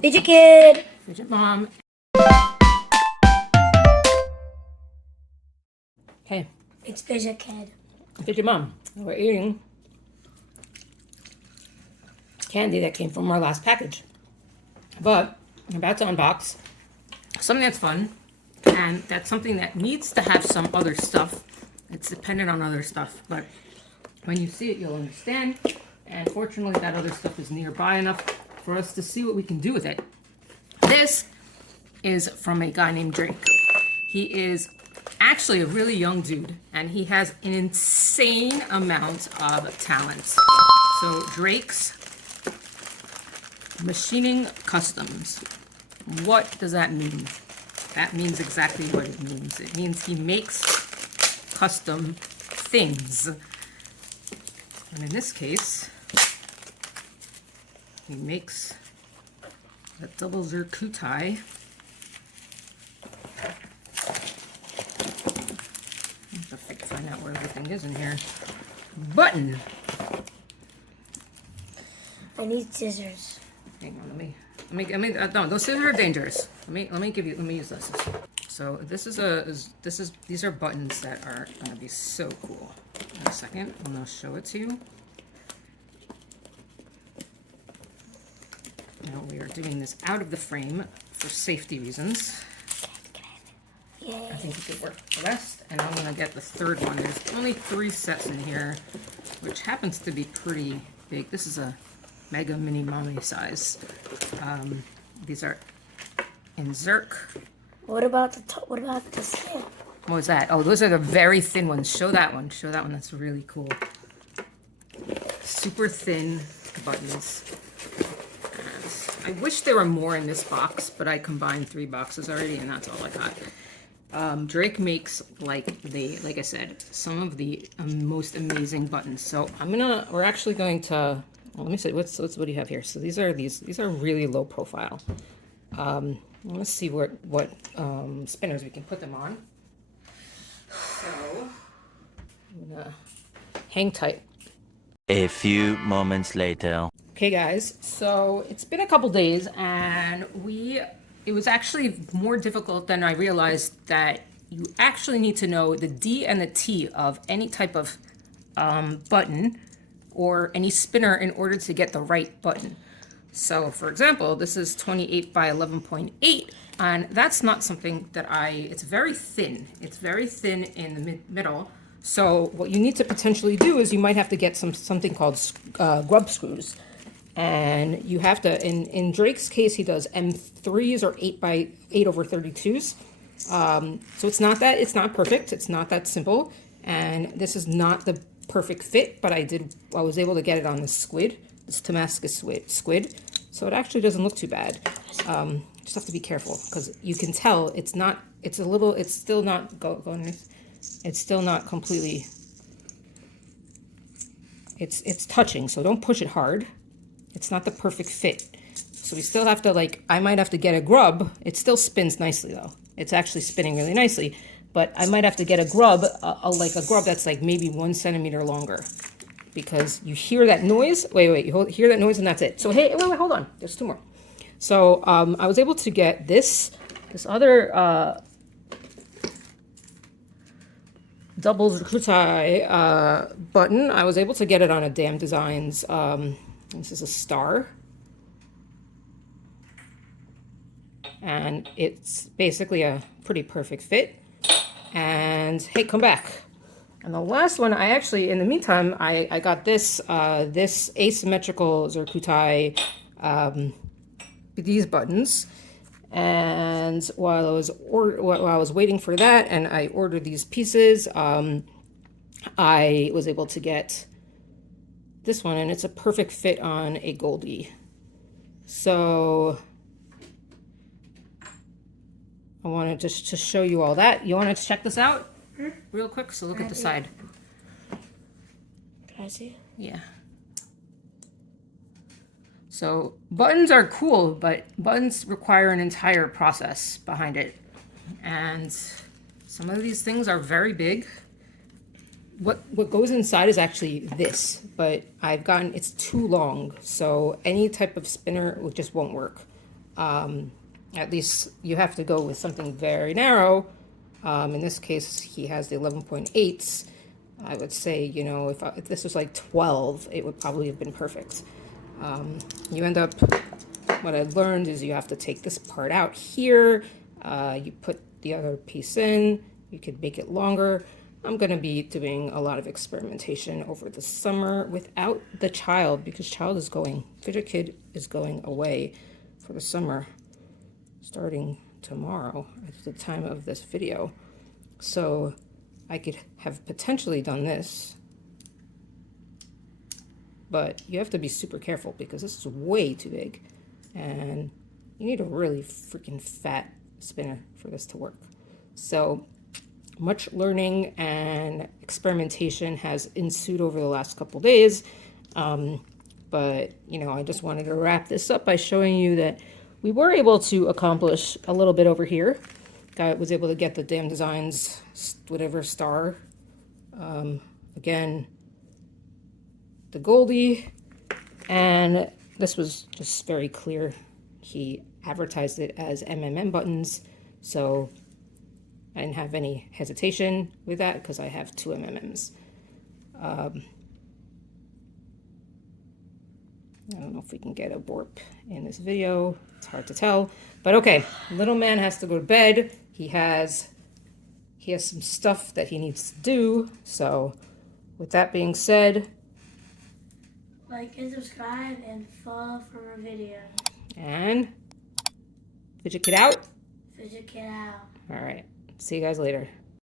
Fidget Kid. Fidget Mom. Hey. It's Fidget Kid. Fidget Mom. We're eating candy that came from our last package. But I'm about to unbox something that's fun, and that's something that needs to have some other stuff. It's dependent on other stuff, but when you see it, you'll understand. And fortunately, that other stuff is nearby enough for us to see what we can do with it. This is from a guy named Drake. He is actually a really young dude, and he has an insane amount of talent. So Drake's Machining Customs. What does that mean? That means exactly what it means. It means he makes custom things. And in this case, he makes a double zircuti. Find out where everything is in here. Button. I need scissors. Hang on, let me. No, those scissors are dangerous. Let me use this. So these are buttons that are gonna be so cool. In a second, and I'll show it to you. Now we are doing this out of the frame for safety reasons. I think it could work the rest, and I'm gonna get the third one. There's only 3 sets in here, which happens to be pretty big. This is a mega mini mommy size. These are in Zirc. What about the top? What about the snap? What was that? Oh, those are the very thin ones. Show that one. Show that one. That's really cool. Super thin buttons. And I wish there were more in this box, but I combined 3 boxes already, and that's all I got. Drake makes, like I said, some of the most amazing buttons. So we're actually going to, well, let me see, what do you have here? So these are really low profile. Let's see what spinners we can put them on. So I'm gonna hang tight. A few moments later. Okay, guys, so it's been a couple days, and it was actually more difficult than I realized. That you actually need to know the D and the T of any type of button or any spinner in order to get the right button. So for example, this is 28 by 11.8, and that's not something that it's very thin. It's very thin in the middle. So what you need to potentially do is you might have to get something called grub screws. And you have to, in Drake's case, he does M3s or 8 by 8 over 32s. So it's not perfect. It's not that simple. And this is not the perfect fit, but I was able to get it on this squid, this Damascus squid. So it actually doesn't look too bad. Just have to be careful because you can tell it's still not completely, it's touching. So don't push it hard. It's not the perfect fit. So we still have to, I might have to get a grub. It still spins nicely though. It's actually spinning really nicely, but I might have to get a grub, like a grub that's like maybe 1 centimeter longer, because you hear that noise. Wait, you hear that noise and that's it. So hey, wait, hold on. There's 2 more. So I was able to get this other double zircuti button. I was able to get it on a Damn Designs. This is a star. And it's basically a pretty perfect fit. And hey, come back. And the last one, I actually, in the meantime, I got this this asymmetrical zircuti, these buttons. And while I was waiting for that, and I ordered these pieces, I was able to get this one, and it's a perfect fit on a Goldie. So I wanted just to show you all that. You want to check this out real quick? So look at the side. Can I see? Yeah. So buttons are cool, but buttons require an entire process behind it. And some of these things are very big. What goes inside is actually this, but it's too long, so any type of spinner just won't work. At least you have to go with something very narrow. In this case, he has the 11.8s. I would say, you know, if this was like 12, it would probably have been perfect. You end up, what I learned is you have to take this part out here. You put the other piece in. You could make it longer. I'm going to be doing a lot of experimentation over the summer without the child, because Fidget Kid is going away for the summer starting tomorrow at the time of this video. So I could have potentially done this, but you have to be super careful because this is way too big and you need a really freaking fat spinner for this to work. So much learning and experimentation has ensued over the last couple days. But, you know, I just wanted to wrap this up by showing you that we were able to accomplish a little bit over here. I was able to get the Damn Designs, whatever star. Again, the Goldie. And this was just very clear. He advertised it as MMM buttons. So I didn't have any hesitation with that because I have 2 MMMs. I don't know if we can get a warp in this video. It's hard to tell. But okay, little man has to go to bed. He has some stuff that he needs to do. So with that being said, like and subscribe and follow for more videos. And Fidget Kid out. Fidget Kid out. All right. See you guys later.